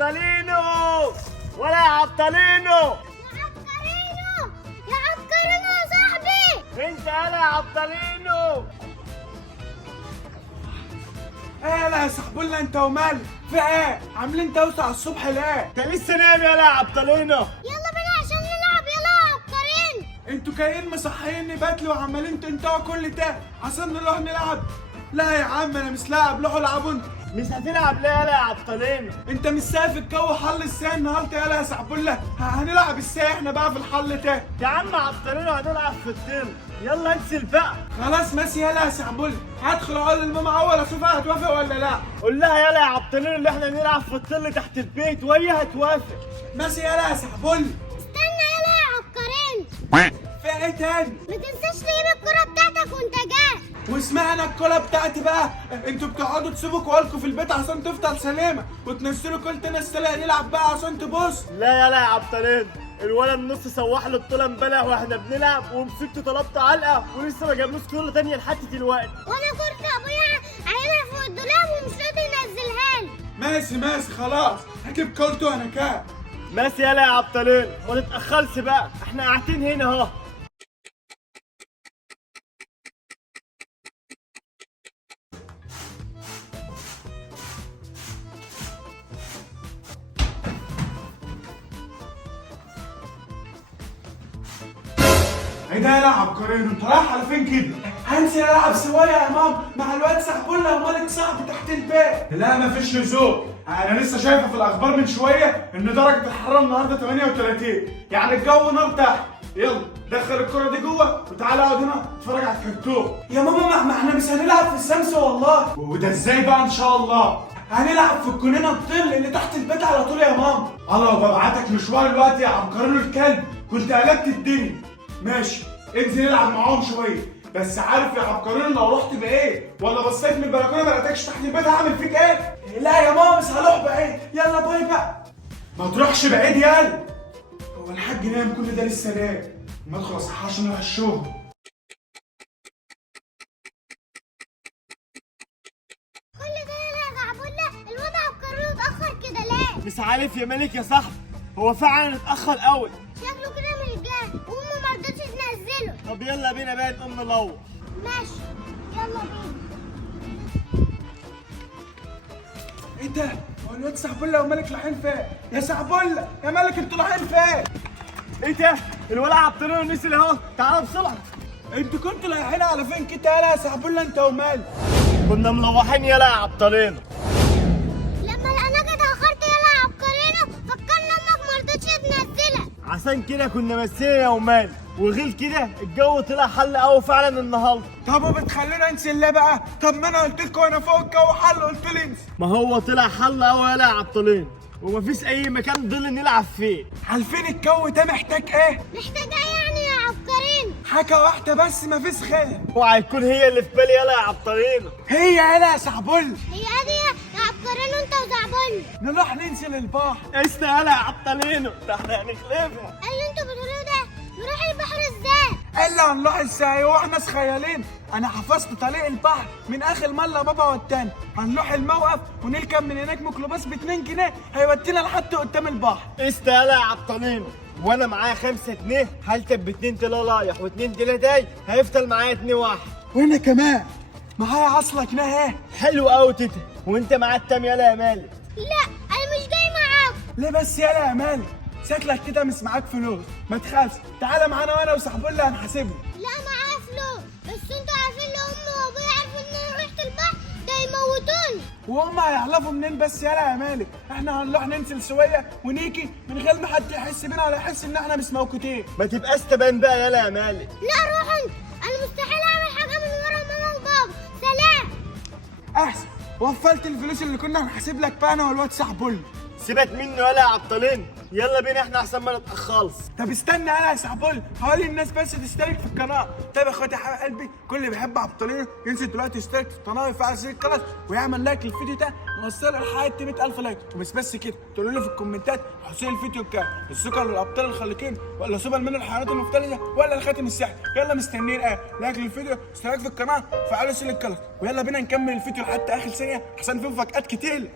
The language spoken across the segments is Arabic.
عبطالينو ولا يا عبطالينو. يا عبقرينو يا صاحبي. انت يالا يا عبطالينو. ايه لا يا صاحبولنا انت ومالك؟ في ايه؟ عاملين دوشه على الصبح ليه؟ انت لسه نايم يالا يا عبطالينو. يلا بينا عشان نلعب، يلا يا عبقرين. انتوا جايين مصحيني بدري وعمالين تنتهوا كل ده عشان نروح نلعب؟ لا يا عم انا مش لاعب، روحوا العبوا انتوا. مش هتلعب ليه يالا يا عبطالينو؟ انت مش شايف الجو حل ازاي النهارده يالا يا صاحبولنا؟ هنلعب ازاي احنا بقى في الحل ده؟ يا عم عبطالينو هنلعب في الطين، يلا انزل بقى. خلاص ماشي يالا يا صاحبولنا، هدخل اقول لماما اول اشوفها هتوافق ولا لا. قول لها يالا يا عبطالينو اللي احنا نلعب في الطل تحت البيت وهي هتوافق. ماشي يالا يا صاحبولنا. استنى يلا يا عبقرين، في ايه تاني؟ ما تنساش تجيب الكرة بتاعتك وانت جاي. واسمعنا الكولا بتاعتي بقى، انتوا بتقعدوا تسيبوا كوالكوا في البيت عشان تفضل سليمه وتنزلوا كل ناس تلاقي نلعب بقى عشان تبص. لا يالا يا عبطالينو، الولد النص سوح له الطوله امبارح واحنا بنلعب ومسكته طلبت علقه ولسه ما جابلوش كوره تانيه لحد دلوقتي. وانا كنت ابويا عينها فوق الدولاب ومش راضي ينزلها لي. ماشي خلاص، هجيب كولته وانا كام. ماشي يالا يا عبطالينو، ما تتاخرش بقى، احنا قاعدين هنا اهو. ايه ده يا عبقرين؟ انت رايح على فين كده؟ هنزل العب سوايا يا مام مع الواد صاحبولنا ومالك صاحبي تحت البيت. لا مفيش لزوم، انا لسه شايفه في الاخبار من شويه ان درجه الحراره النهارده 38، يعني الجو نار تحت. يلا دخل الكره دي جوه وتعالى اقعد هنا اتفرج على الكرتون. يا ماما ما احنا مش هنلعب في الشمس والله. وده ازاي بقى ان شاء الله؟ هنلعب في الجنينه الظل اللي تحت البيت على طول يا ماما. الله وببعتك مشوار الوقت يا عبقرين الكلب، كنت قلبت الدنيا. ماشي انزل العب معاهم شويه، بس عارف يا عبقرين لو رحت بايه ولا بصيت من البلكونه ما لقيتكش تحت البيت هعمل فيك ايه؟ لا يا ماما مش هروح بعيد، يلا باي بقى. ما تروحش بعيد يالا. هو الحاج نايم كل ده لسه نايم؟ ما ادخل اصحى عشان اروح الشغل. كل ده يا زعبولة، الواد عبقرين اتأخر كده ليه؟ مش عارف يا ملك يا صاحبي، هو فعلا اتاخر قوي. شكله كده من الجهل وامه ما رضتش تنزله. طب يلا بينا بقى نقوم نلوح. ماشي يلا بينا. ايه ده؟ هو الواد صاحبولة ومالك رايحين فين؟ يا صاحبولة يا مالك انتوا رايحين فين؟ ايه ده؟ الولد عبطالينو نزل اهو، تعالى بسرعه. انتوا كنتوا رايحين على فين كده يالا يا صاحبولة انت ومالك؟ كنا ملوحين يالا يا عبطالينو. لما لقيناك اتأخرت يلا يا عبقرينو فكرنا امك ما رضتش تنزلك. عشان كده كنا ماشيين يا ومال، وغير كده الجو طلع حل قوي فعلا النهارده. طب وبتخلونا انزل ليه بقى؟ طب ما انا قلت لكم انا فوق الجو حل قلت لي انزل. ما هو طلع حل قوي يالا يا عبطالينو، ومفيش اي مكان ضل نلعب فيه. عارفين الجو ده محتاج ايه؟ محتاج ايه يعني يا عبقرين؟ حاجة واحدة بس مفيش غيرها. اوعى يكون هي اللي في بالي يالا يا عبطالينو. هي يالا يا صاحبولة. هي دي يا عبقرين انت وزعبولة. نروح ننزل البحر. قشطة يالا يا عبطالينو، ده احنا هنخلفها. اللي انتوا بتقولوه ده نروح البحر ازاي؟ الا هنروح ازاي واحنا خيالين؟ انا حفظت طريق البحر من اخر مره بابا والتاني. هنروح الموقف ونركب من هناك ميكروباص ب 2 جنيه هيودينا لحد قدام البحر. قشطة يالا يا عبطالينو، وانا معايا 5 جنيه هلتب ب2 طلا رايح و2 طلا جاي، هيفضل معايا 2 واحد. وانا كمان معايا عصلة جنيه اهي. حلو قوي تيتا، وانت معاك كام يالا يا مالك؟ لا انا مش جاي معاك. ليه بس يالا يا مالك؟ شكلك كده مش معاك فلوس. ما تخافش تعالى معانا وانا وصاحبولة هنحاسبه. لا معايا فلوس، بس انتوا عارفين لو امي وابويا عرفوا ان انا رحت البحر ده يموتوني. وهم هيعرفوا منين بس يالا يا مالك؟ احنا هنروح ننزل شويه ونيجي من غير ما حد يحس بينا ولا يحس ان احنا مش موجودين. ما تبقاش تبان بقى يالا يا مالك. لا روح انت، انا مستحيل اعمل حاجه من ورا ماما وبابا. سلام. احسن وفلت الفلوس اللي كنا هنحاسب لك بقى انا والواد صاحبولي. سيبك منه يالا يا عبطالين، يلا بينا احنا احسن ما نتأخرش. طب استنى انا يا صاحبولي هقول للناس بس تشترك في القناه. طب يا اخواتي يا حبايب قلبي كل اللي بيحب عبطالين ينزل دلوقتي يشترك في القناه ويفعل زر الجرس ويعمل لايك للفيديو ده نوصل لحد 100000 لايك. ومش بس كده تقولوا لي في الكومنتات حسين الفيديو بكام؟ السكر للابطال الخالقين ولا سوبر من الحيوانات المفترسه ولا الخاتم السحري؟ يلا مستنيين ايه؟ لايك للفيديو اشتراك في القناه وفعلوا زر الجرس ويلا بينا نكمل الفيديو لحد اخر ثانيه عشان في مفاجآت كتير.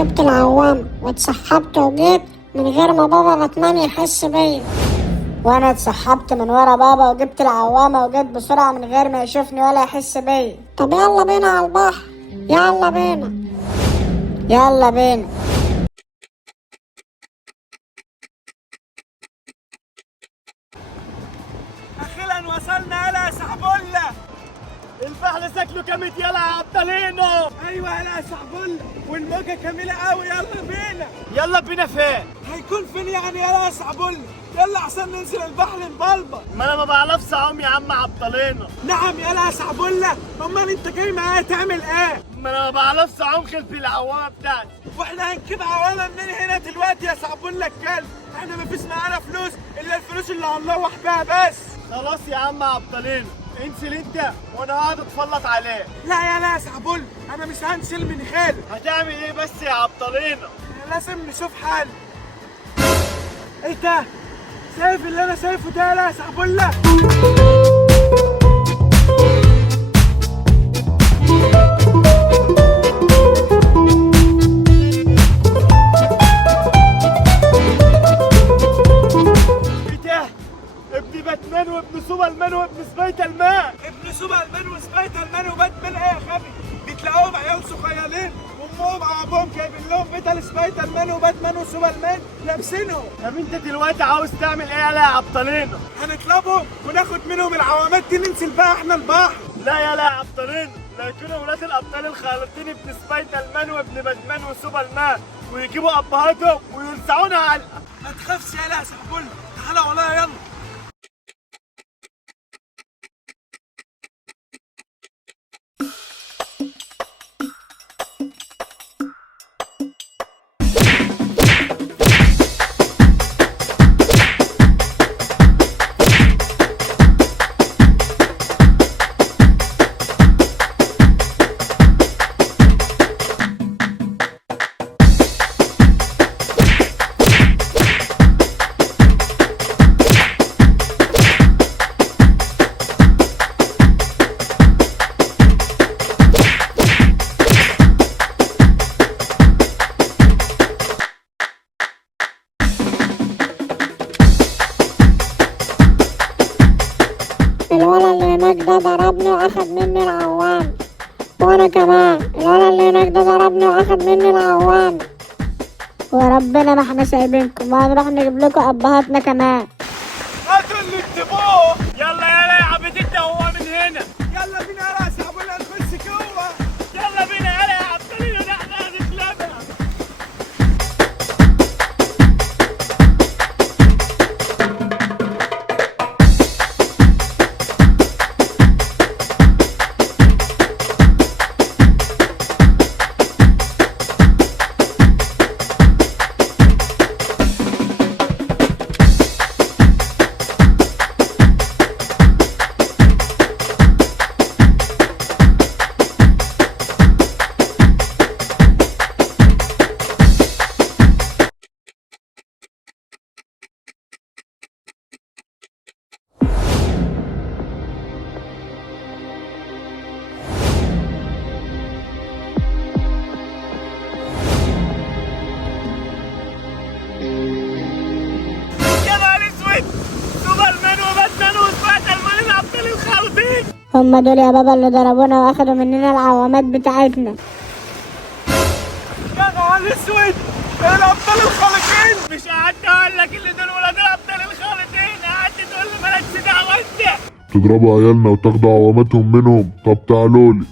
وجبت العوامة واتسحبت وجيت من غير ما بابا بطمان يحس بيا. وانا اتسحبت من ورا بابا وجبت العوامة وجيت بسرعة من غير ما يشوفني ولا يحس بيا. طب يلا بينا على البحر، يلا بينا يلا بينا. اخيرا وصلنا يا سحبولة. البحر شكله كامل يلا يا عبدالينو. ايوه يا سحبولة، والموجة كاملة قوي. يلا بينا. يلا بينا فين؟ هيكون فين يعني يا سحبولة؟ يلا عشان ننزل البحر نبلبط. ما انا ما بعرفش اعوم يا عم عبدالينو. نعم يا سحبولة، امال انت جاي معايا تعمل ايه؟ ما انا ما بعرفش اعوم غير في العوامة بتاعتي. واحنا هنجيب عوامة منين هنا دلوقتي يا سحبولة الكلب؟ احنا مفيش معانا فلوس الا الفلوس اللي هنروح بيها بس. خلاص يا عم عبدالينو، انزل انت وانا هقعد اتفلط عليه. لا يا سحبولة، انا مش هنزل من خالي. هتعمل ايه بس يا عبدالينو؟ لازم نشوف حل. ايه ده؟ شايف اللي انا شايفه ده يا سحبولة؟ ابن باتمان وابن سوبرمان وابن سبايدر مان. ابن سوبرمان وسبايدر مان وباتمان ايه يا غبي؟ بتلاقوهم عيال صغيرين وامهم وابوهم جايبين لهم بدل سبايدر مان وباتمان وسوبرمان لابسينهم. طب انت دلوقتي عاوز تعمل ايه يا عبدالينو؟ هنطلبهم وناخد منهم العوامات دي ننزل بقى احنا البحر. لا يا عبدالينو، لا يكونوا ولاد الابطال الخارقين ابن سبايدر مان وابن باتمان وسوبرمان ويجيبوا ابهاتهم ويلسعونا علقه. ما تخافش يا سحبولة، تعالى ورايا يلا. الولد اللي هناك ده ضربني واخد مني العوام، وانا كمان الولد اللي هناك ده ضربني واخد مني العوام. وربنا ما احنا سايبينكم، وهنروح نجيب لكم ابهاتنا كمان. هاتوا اللي اكتبوه. يلا يا عبد انت هو من هنا. يلا بينا يا سحبولة نخش جوه. يلا بينا يا عبدالينو احنا هنتلمع. هم دول يا بابا اللي ضربونا واخدوا مننا العوامات بتاعتنا. يا نهار اسود، الابطال الخارقين. مش قعدت اقول لك اللي دول ولاد الابطال الخارقين، قعدت تقول لي مالكش دعوه انت. تضربوا عيالنا وتاخدوا عواماتهم منهم، طب تعالوا لي.